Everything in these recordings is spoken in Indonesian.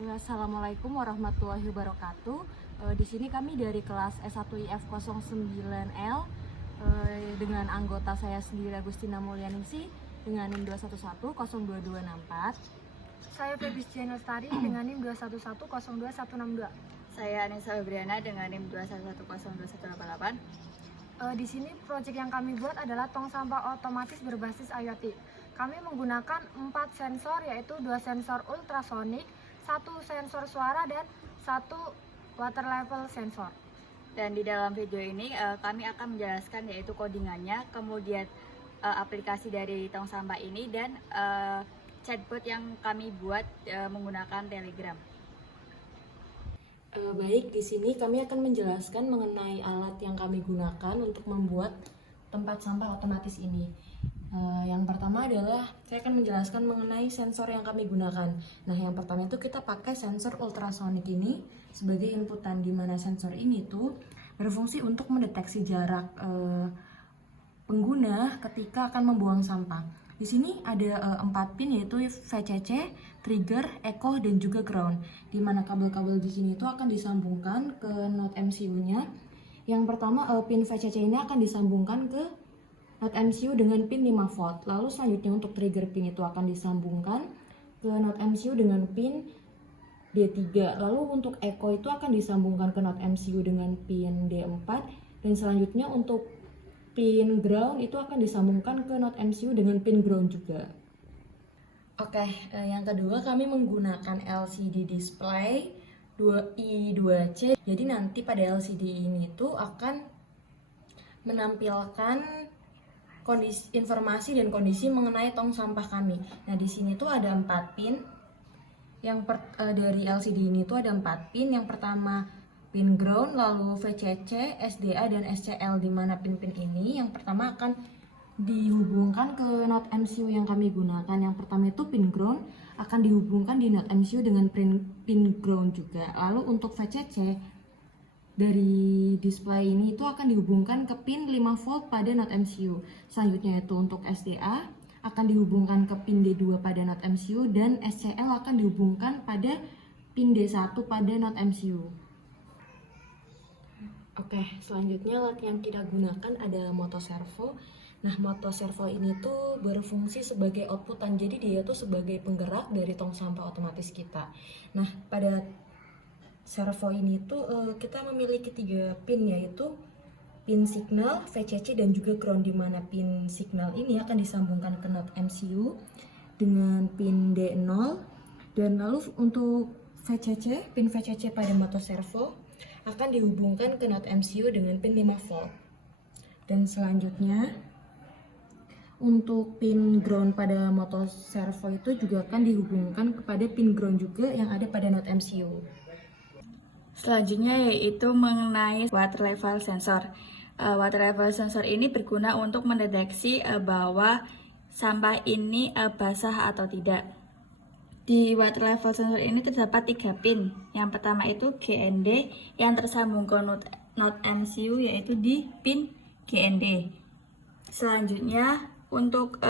Assalamualaikum warahmatullahi wabarakatuh. Di sini kami dari kelas S1IF 09L dengan anggota saya sendiri Agustina Mulyaningsih dengan NIM 211-02264. Saya Febis Jenestari dengan NIM 211-02162. Saya Anissa Febriana dengan NIM 211-02188. Di sini proyek yang kami buat adalah tong sampah otomatis berbasis IoT. Kami menggunakan 4 sensor, yaitu 2 sensor ultrasonik, 1 sensor suara, dan 1 water level sensor. Dan di dalam video ini kami akan menjelaskan yaitu codingannya, kemudian aplikasi dari tong sampah ini, dan chatbot yang kami buat menggunakan Telegram. Baik, di sini kami akan menjelaskan mengenai alat yang kami gunakan untuk membuat tempat sampah otomatis ini. Yang pertama adalah saya akan menjelaskan mengenai sensor yang kami gunakan. Nah, yang pertama itu kita pakai sensor ultrasonik ini sebagai inputan, di mana sensor ini tuh berfungsi untuk mendeteksi jarak pengguna ketika akan membuang sampah. Di sini ada 4 pin, yaitu VCC, trigger, echo, dan juga ground. Di mana kabel-kabel di sini itu akan disambungkan ke node MCU-nya. Yang pertama pin VCC ini akan disambungkan ke node MCU dengan pin 5 volt. Lalu selanjutnya untuk trigger pin itu akan disambungkan ke node MCU dengan pin D3. Lalu untuk echo itu akan disambungkan ke node MCU dengan pin D4. Dan selanjutnya untuk pin ground itu akan disambungkan ke node MCU dengan pin ground juga. Oke, yang kedua kami menggunakan LCD display 2i2c. Jadi nanti pada LCD ini tuh akan menampilkan kondisi, informasi dan kondisi mengenai tong sampah kami. Nah, di sini tuh ada 4 pin. Dari LCD ini tuh ada 4 pin. Yang pertama pin ground, lalu VCC, SDA, dan SCL, di mana pin-pin ini yang pertama akan dihubungkan ke node MCU yang kami gunakan. Yang pertama itu pin ground akan dihubungkan di node MCU dengan pin ground juga. Lalu untuk VCC dari display ini itu akan dihubungkan ke pin 5 volt pada node MCU. Selanjutnya itu untuk SDA akan dihubungkan ke pin D2 pada node MCU, dan SCL akan dihubungkan pada pin D1 pada node MCU. Oke, selanjutnya alat yang kita gunakan ada motoservo. Nah, motoservo ini tuh berfungsi sebagai outputan, jadi dia tuh sebagai penggerak dari tong sampah otomatis kita. Nah, pada servo ini tuh kita memiliki 3 pin, yaitu pin signal, VCC, dan juga ground, di mana pin signal ini akan disambungkan ke node MCU dengan pin D0. Dan lalu untuk VCC, pin VCC pada motoservo akan dihubungkan ke node MCU dengan pin 5 volt. Dan selanjutnya untuk pin ground pada motoservo itu juga akan dihubungkan kepada pin ground juga yang ada pada node MCU. Selanjutnya yaitu mengenai water level sensor. Water level sensor ini berguna untuk mendeteksi bahwa sampah ini basah atau tidak. Di water level sensor ini terdapat 3 pin. Yang pertama itu GND yang tersambung ke node MCU, yaitu di pin GND. Selanjutnya untuk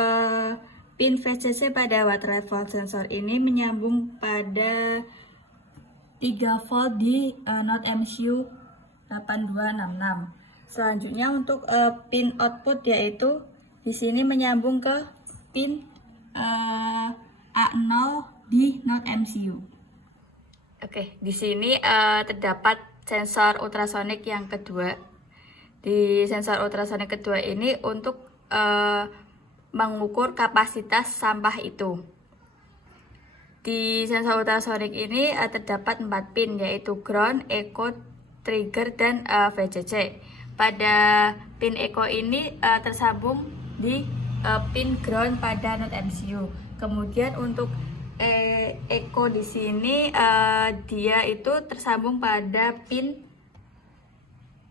pin VCC pada water level sensor ini menyambung pada 3 volt di node MCU 8266. Selanjutnya untuk pin output, yaitu di sini menyambung ke pin A0 di node MCU. Oke, di sini terdapat sensor ultrasonik yang kedua. Di sensor ultrasonik kedua ini untuk mengukur kapasitas sampah itu. Di sensor ultrasonik ini terdapat 4 pin, yaitu ground, echo, trigger, dan VCC. Pada pin echo ini tersambung di pin ground pada node MCU. Kemudian untuk echo di sini dia itu tersambung pada pin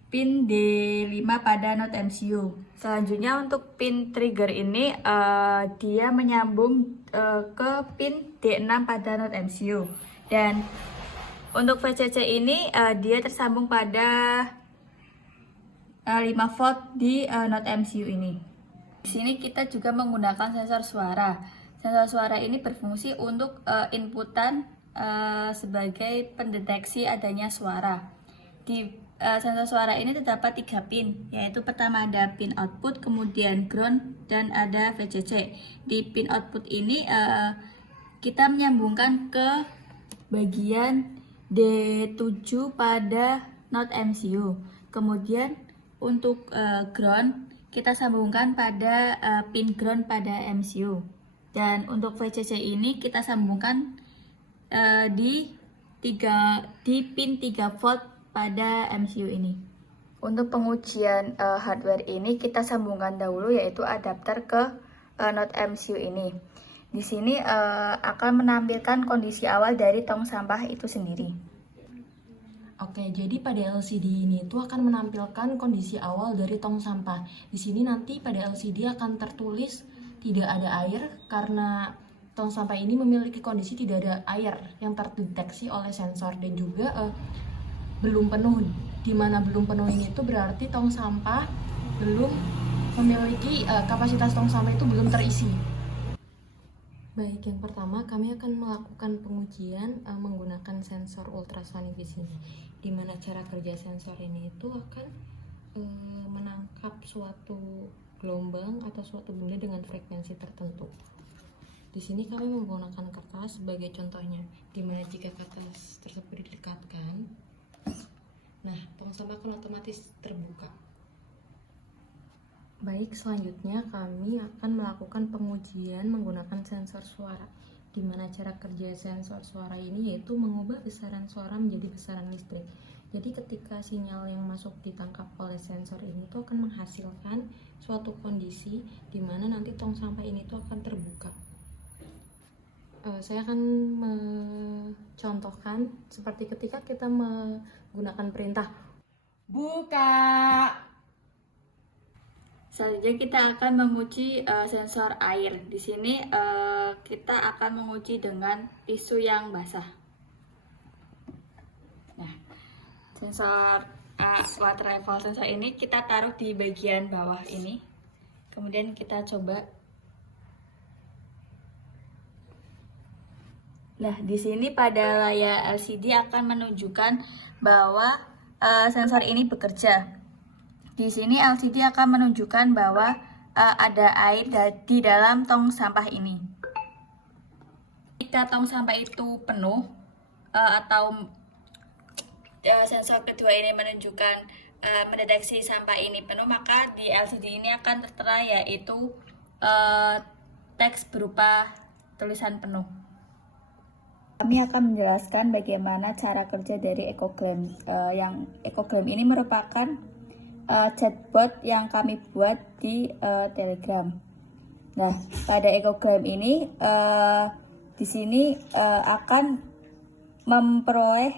D5 pada node MCU. Selanjutnya untuk pin trigger ini dia menyambung ke pin D6 pada node MCU. Dan untuk VCC ini dia tersambung pada 5 volt di node MCU ini. Di sini kita juga menggunakan sensor suara. Sensor suara ini berfungsi untuk inputan sebagai pendeteksi adanya suara. Di sensor suara ini terdapat 3 pin, yaitu pertama ada pin output, kemudian ground, dan ada VCC. Di pin output ini kita menyambungkan ke bagian D7 pada Node MCU. Kemudian untuk ground kita sambungkan pada pin ground pada MCU. Dan untuk VCC ini kita sambungkan di pin 3 volt pada MCU ini. Untuk pengujian hardware ini kita sambungkan dahulu yaitu adapter ke Node MCU ini. Di sini akan menampilkan kondisi awal dari tong sampah itu sendiri. Oke, jadi pada LCD ini itu akan menampilkan kondisi awal dari tong sampah. Di sini nanti pada LCD akan tertulis tidak ada air karena tong sampah ini memiliki kondisi tidak ada air yang terdeteksi oleh sensor, dan juga belum penuh. Di mana belum penuh ini itu berarti tong sampah belum memiliki kapasitas tong sampah itu belum terisi. Baik, yang pertama kami akan melakukan pengujian menggunakan sensor ultrasonik di sini. Di mana cara kerja sensor ini itu akan menangkap suatu gelombang atau suatu benda dengan frekuensi tertentu. Di sini kami menggunakan kertas sebagai contohnya, di mana jika kertas tersebut didekatkan, nah tong sampah akan otomatis terbuka. Baik, selanjutnya kami akan melakukan pengujian menggunakan sensor suara, di mana cara kerja sensor suara ini yaitu mengubah besaran suara menjadi besaran listrik. Jadi ketika sinyal yang masuk ditangkap oleh sensor ini itu akan menghasilkan suatu kondisi di mana nanti tong sampah ini tuh akan terbuka. Saya akan mencontohkan seperti ketika kita menggunakan perintah buka. Selanjutnya kita akan menguji sensor air. Di sini kita akan menguji dengan tisu yang basah. Nah, sensor water level sensor ini kita taruh di bagian bawah ini. Kemudian kita coba. Nah, di sini pada layar LCD akan menunjukkan bahwa sensor ini bekerja. Di sini LCD akan menunjukkan bahwa ada air di dalam tong sampah ini. Jika tong sampah itu penuh atau sensor kedua ini menunjukkan mendeteksi sampah ini penuh, maka di LCD ini akan tertera yaitu teks berupa tulisan penuh. Kami akan menjelaskan bagaimana cara kerja dari EcoGlam. Yang EcoGlam ini merupakan chatbot yang kami buat di Telegram. Nah, pada EcoGlam ini di sini akan memperoleh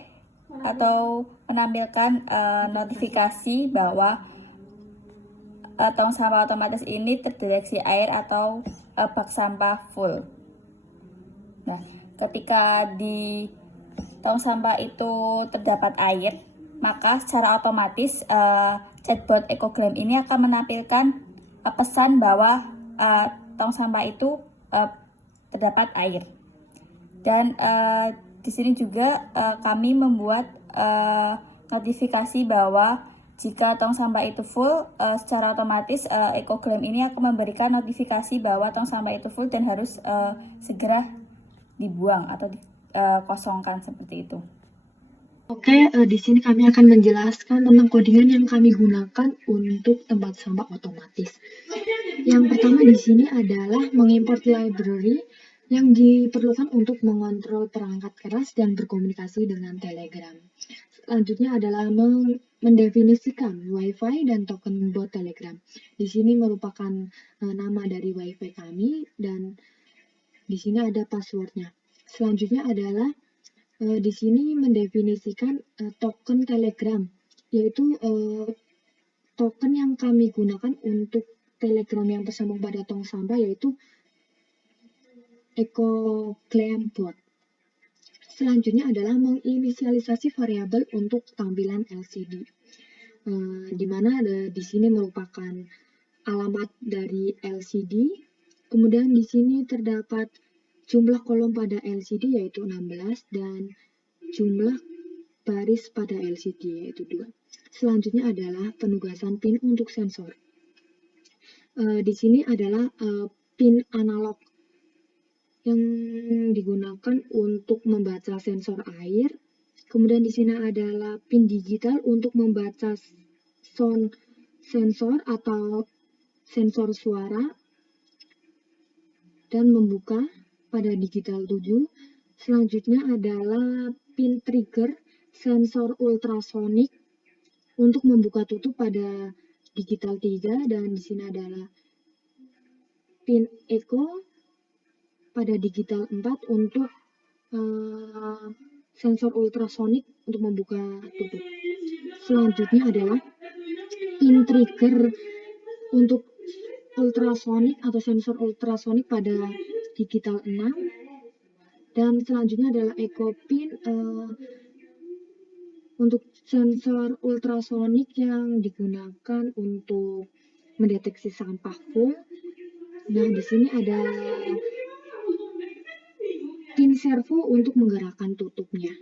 atau menampilkan notifikasi bahwa tong sampah otomatis ini terdeteksi air atau bak sampah full. Nah, ketika di tong sampah itu terdapat air, maka secara otomatis chatbot EcoGlam ini akan menampilkan pesan bahwa tong sampah itu terdapat air. Dan di sini juga kami membuat notifikasi bahwa jika tong sampah itu full, secara otomatis EcoGlam ini akan memberikan notifikasi bahwa tong sampah itu full dan harus segera dibuang atau dikosongkan seperti itu. Oke, di sini kami akan menjelaskan tentang codingan yang kami gunakan untuk tempat sampah otomatis. Yang pertama di sini adalah mengimport library yang diperlukan untuk mengontrol perangkat keras dan berkomunikasi dengan Telegram. Selanjutnya adalah mendefinisikan Wi-Fi dan token bot Telegram. Di sini merupakan nama dari Wi-Fi kami dan di sini ada passwordnya. Selanjutnya adalah di sini mendefinisikan token Telegram, yaitu token yang kami gunakan untuk Telegram yang tersambung pada tong sampah, yaitu EcoGlam bot. Selanjutnya adalah menginisialisasi variabel untuk tampilan LCD, di mana di sini merupakan alamat dari LCD. Kemudian di sini terdapat Jumlah kolom pada LCD yaitu 16 dan jumlah baris pada LCD yaitu 2. Selanjutnya adalah penugasan pin untuk sensor. Di sini adalah pin analog yang digunakan untuk membaca sensor air. Kemudian di sini adalah pin digital untuk membaca sound sensor atau sensor suara dan membuka pada digital 7. Selanjutnya adalah pin trigger sensor ultrasonik untuk membuka tutup pada digital 3 dan di sini adalah pin echo pada digital 4 untuk sensor ultrasonik untuk membuka tutup. Selanjutnya adalah pin trigger untuk ultrasonik atau sensor ultrasonik pada digital 6 dan selanjutnya adalah echo pin untuk sensor ultrasonik yang digunakan untuk mendeteksi sampah full. Nah, di sini ada pin servo untuk menggerakkan tutupnya.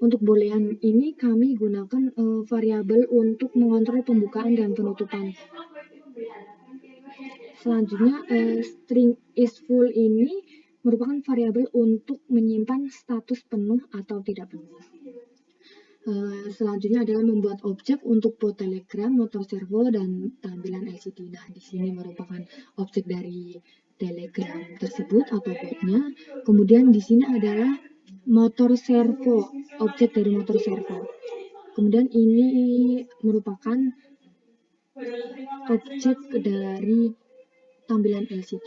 Untuk boolean ini kami gunakan variabel untuk mengontrol pembukaan dan penutupan. Selanjutnya string is full ini merupakan variabel untuk menyimpan status penuh atau tidak penuh. Selanjutnya adalah membuat objek untuk bot telegram, motor servo, dan tampilan LCD. Nah, di sini merupakan objek dari telegram tersebut atau botnya. Kemudian di sini adalah motor servo, objek dari motor servo. Kemudian ini merupakan objek dari tampilan LCD.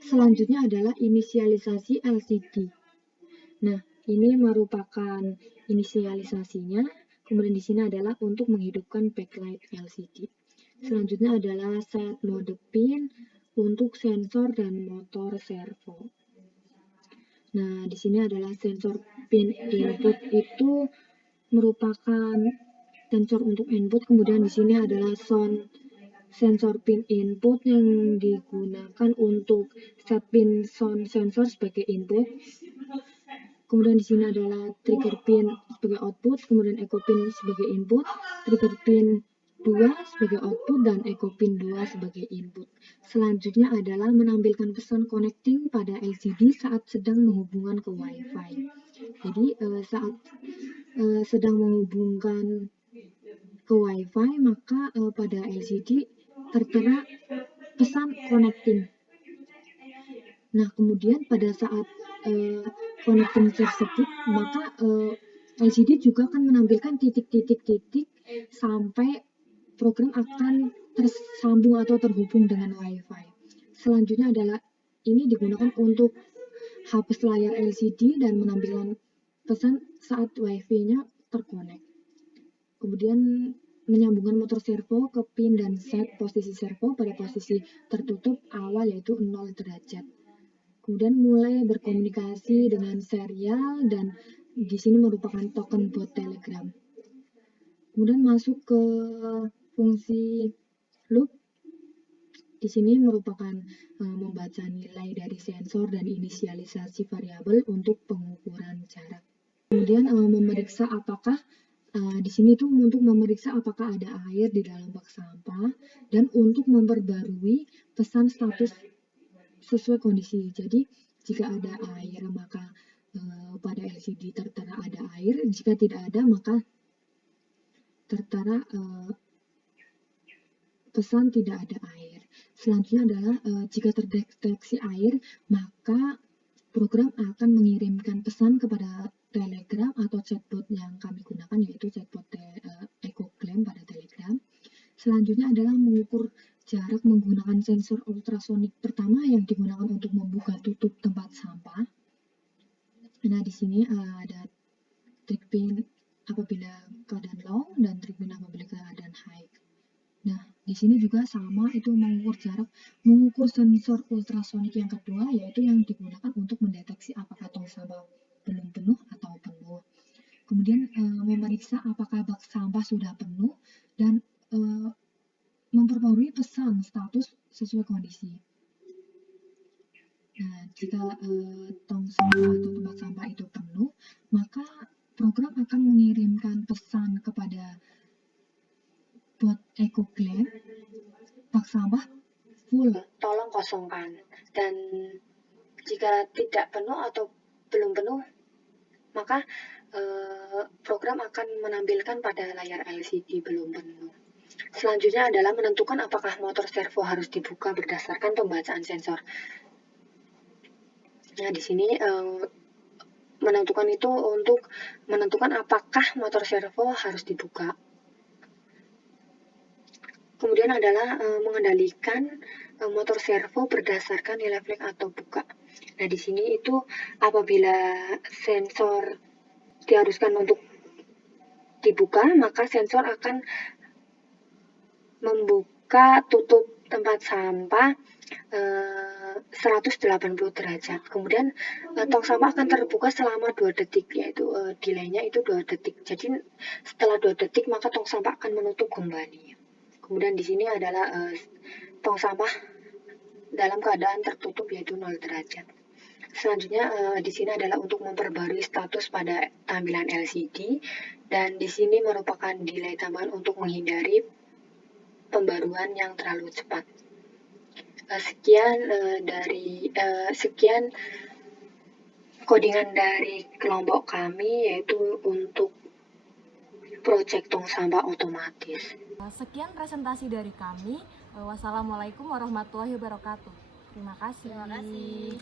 Selanjutnya adalah inisialisasi LCD. Nah, ini merupakan inisialisasinya. Kemudian di sini adalah untuk menghidupkan backlight LCD. Selanjutnya adalah set mode pin untuk sensor dan motor servo. Nah, di sini adalah sensor pin input itu merupakan sensor untuk input. Kemudian di sini adalah sound sensor pin input yang digunakan untuk set pin sound sensor sebagai input. Kemudian di sini adalah trigger pin sebagai output, kemudian echo pin sebagai input, trigger pin 2 sebagai output, dan echo pin 2 sebagai input. Selanjutnya adalah menampilkan pesan connecting pada LCD saat sedang menghubungkan ke Wi-Fi. Jadi saat sedang menghubungkan ke Wi-Fi, maka pada LCD tertera pesan connecting. Nah, kemudian pada saat connecting tersebut, maka LCD juga akan menampilkan titik-titik-titik sampai program akan tersambung atau terhubung dengan Wi-Fi. Selanjutnya adalah ini digunakan untuk hapus layar LCD dan menampilkan pesan saat Wi-Fi-nya terkonek. Kemudian menyambungkan motor servo ke pin dan set posisi servo pada posisi tertutup awal yaitu 0 derajat. Kemudian mulai berkomunikasi dengan serial dan di sini merupakan token bot Telegram. Kemudian masuk ke fungsi loop. Di sini merupakan membaca nilai dari sensor dan inisialisasi variabel untuk pengukuran jarak. Kemudian memeriksa apakah di sini tuh untuk memeriksa apakah ada air di dalam bak sampah dan untuk memperbarui pesan status sesuai kondisi. Jadi jika ada air maka pada LCD tertera ada air, jika tidak ada maka tertera pesan tidak ada air. Selanjutnya adalah jika terdeteksi air maka program akan mengirimkan pesan kepada Telegram atau chatbot yang kami gunakan yaitu chatbot EcoClaim pada Telegram. Selanjutnya adalah mengukur jarak menggunakan sensor ultrasonik pertama yang digunakan untuk membuka tutup tempat sampah. Nah, di sini ada trig pin apabila keadaan low dan trig pin apabila keadaan high. Nah, di sini juga sama itu mengukur jarak, mengukur sensor ultrasonik yang kedua yaitu yang digunakan untuk mendeteksi apakah tong sampah belum penuh atau penuh. Kemudian memeriksa apakah bak sampah sudah penuh dan memperbarui pesan status sesuai kondisi. Nah, jika tong sampah atau tempat sampah itu penuh, maka program akan mengirimkan pesan kepada bot EcoGlam, bak sampah full, tolong kosongkan. Dan jika tidak penuh atau belum penuh, maka program akan menampilkan pada layar LCD belum penuh. Selanjutnya adalah menentukan apakah motor servo harus dibuka berdasarkan pembacaan sensor. Nah, di sini menentukan itu untuk menentukan apakah motor servo harus dibuka. Kemudian adalah mengendalikan motor servo berdasarkan nilai flag atau buka. Nah, di sini itu apabila sensor diharuskan untuk dibuka, maka sensor akan membuka tutup tempat sampah 180 derajat. Kemudian tong sampah akan terbuka selama 2 detik, yaitu delay-nya itu 2 detik. Jadi setelah 2 detik maka tong sampah akan menutup kembali. Kemudian di sini adalah tong sampah dalam keadaan tertutup yaitu 0 derajat. Selanjutnya di sini adalah untuk memperbarui status pada tampilan LCD, dan di sini merupakan delay tambahan untuk menghindari pembaruan yang terlalu cepat. Sekian codingan dari kelompok kami, yaitu untuk proyek tong sampah otomatis. Sekian presentasi dari kami. Wassalamualaikum warahmatullahi wabarakatuh. Terima kasih. Terima kasih.